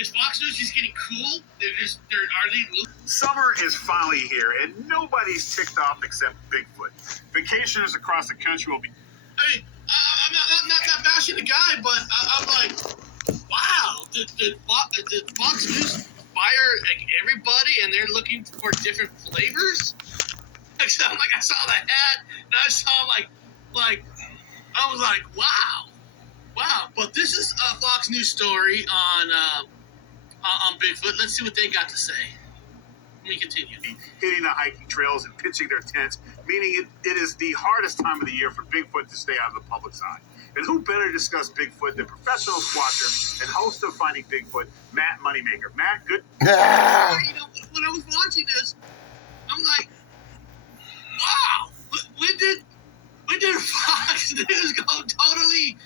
Is Fox News just getting cool? Are they? Summer is finally here, and nobody's ticked off except Bigfoot. Vacationers across the country will be. I mean, I'm not bashing the guy, but I'm like, wow, did Fox News fire like everybody, and they're looking for different flavors? Like, I saw the hat, and I saw like I was like, wow. But this is a Fox News story on Bigfoot. Let's see what they got to say. Let me continue. Hitting the hiking trails and pitching their tents, meaning it is the hardest time of the year for Bigfoot to stay out of the public's eye. And who better to discuss Bigfoot than professional squatcher and host of Finding Bigfoot, Matt Moneymaker. Matt, good. You know, when I was watching this, I'm like, wow. When did Fox News go totally?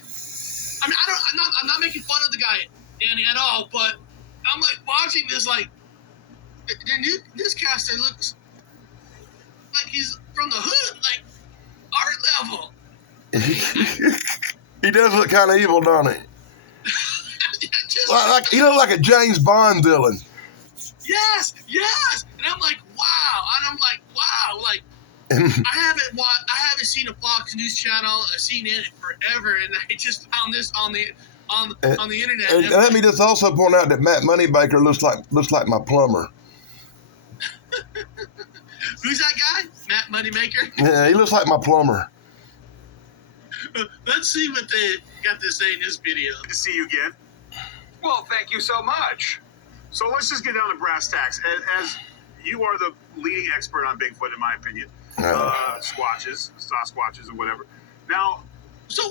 I mean, I'm not making fun of the guy, Danny, at all, but I'm like watching this, like, the newscaster looks like he's from the hood, like art level. He does look kind of evil, doesn't he? Like he looks like a James Bond villain. Yes. And I'm like, wow. Like, I haven't seen a Fox News channel, CNN forever, and I just found this on the internet. And let me just also point out that Matt Moneymaker looks like my plumber. Who's that guy? Matt Moneymaker? Yeah, he looks like my plumber. Let's see what they got to say in this video. Good to see you again. Well, thank you so much. So let's just get down to brass tacks. As you are the leading expert on Bigfoot, in my opinion, Sasquatches, or whatever. Now, so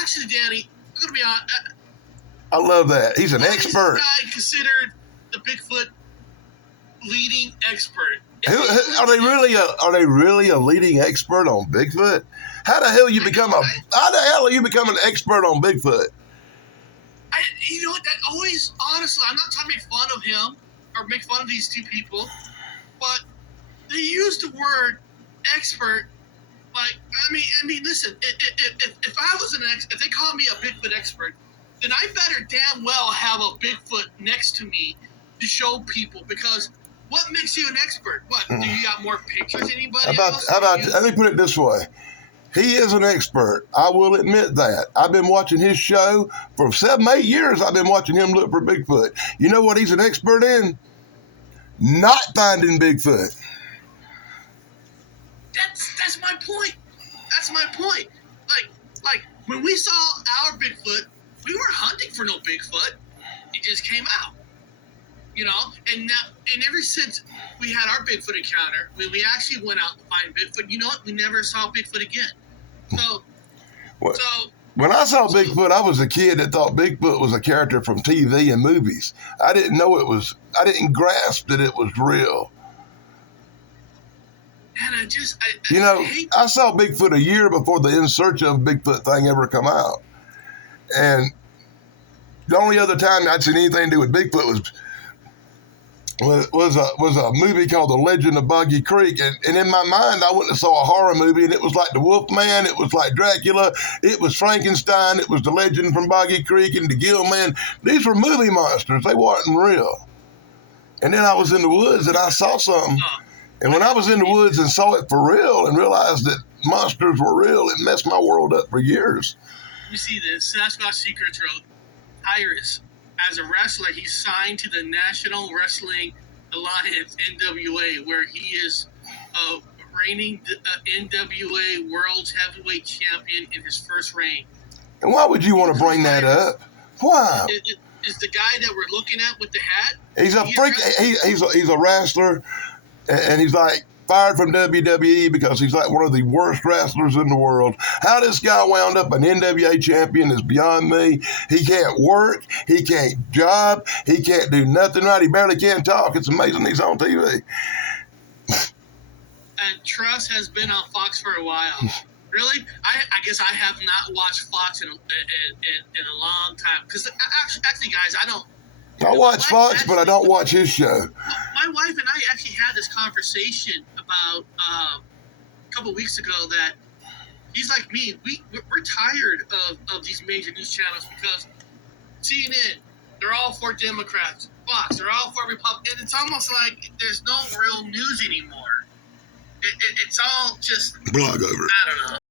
actually, Danny, I'm gonna be honest. I love that. He's an expert. Is this guy considered the Bigfoot leading expert? Are they really a leading expert on Bigfoot? How the hell are you become an expert on Bigfoot? You know what? That always, honestly, I'm not trying to make fun of him or make fun of these two people, but they use the word expert. Like, I mean, listen. If I was if they call me a Bigfoot expert, then I better damn well have a Bigfoot next to me to show people, because what makes you an expert? What, do you got more pictures than anybody else? Let me put it this way. He is an expert. I will admit that. I've been watching his show for 7-8 years. I've been watching him look for Bigfoot. You know what he's an expert in? Not finding Bigfoot. That's my point. That's my point. Like when we saw our Bigfoot, we weren't hunting for no Bigfoot. It just came out. You know, and ever since we had our Bigfoot encounter, when we actually went out to find Bigfoot, you know what? We never saw Bigfoot again. When I saw Bigfoot, I was a kid that thought Bigfoot was a character from TV and movies. I didn't know I didn't grasp that it was real. And I saw Bigfoot a year before the In Search of Bigfoot thing ever come out. And the only other time I'd seen anything to do with Bigfoot was a movie called The Legend of Boggy Creek, and in my mind I went and saw a horror movie, and it was like the Wolfman, it was like Dracula, it was Frankenstein, it was The Legend from Boggy Creek and the Gillman. These were movie monsters. They weren't real. And then I was in the woods and I saw something, and when I was in the woods and saw it for real and realized that monsters were real, it messed my world up for years. You see this Sasquatch Secrets wrote, Iris. As a wrestler, he's signed to the National Wrestling Alliance, NWA, where he is reigning NWA World Heavyweight Champion in his first reign. And why would you want to bring that up? Why? Is the guy that we're looking at with the hat? He's a freak. He's a wrestler, and he's like fired from WWE because he's like one of the worst wrestlers in the world. How this guy wound up an NWA champion is beyond me. He can't work. He can't job. He can't do nothing right. He barely can talk. It's amazing he's on TV. And Truss has been on Fox for a while. Really? I guess I have not watched Fox in a long time. Because actually, guys, I watch Fox, but I don't watch his show. My wife and I actually had this conversation about a couple weeks ago that he's like me. We're tired of these major news channels because CNN, They're all for Democrats. Fox, they're all for Republicans. It's almost like there's no real news anymore. It's all just Blog over. I don't know.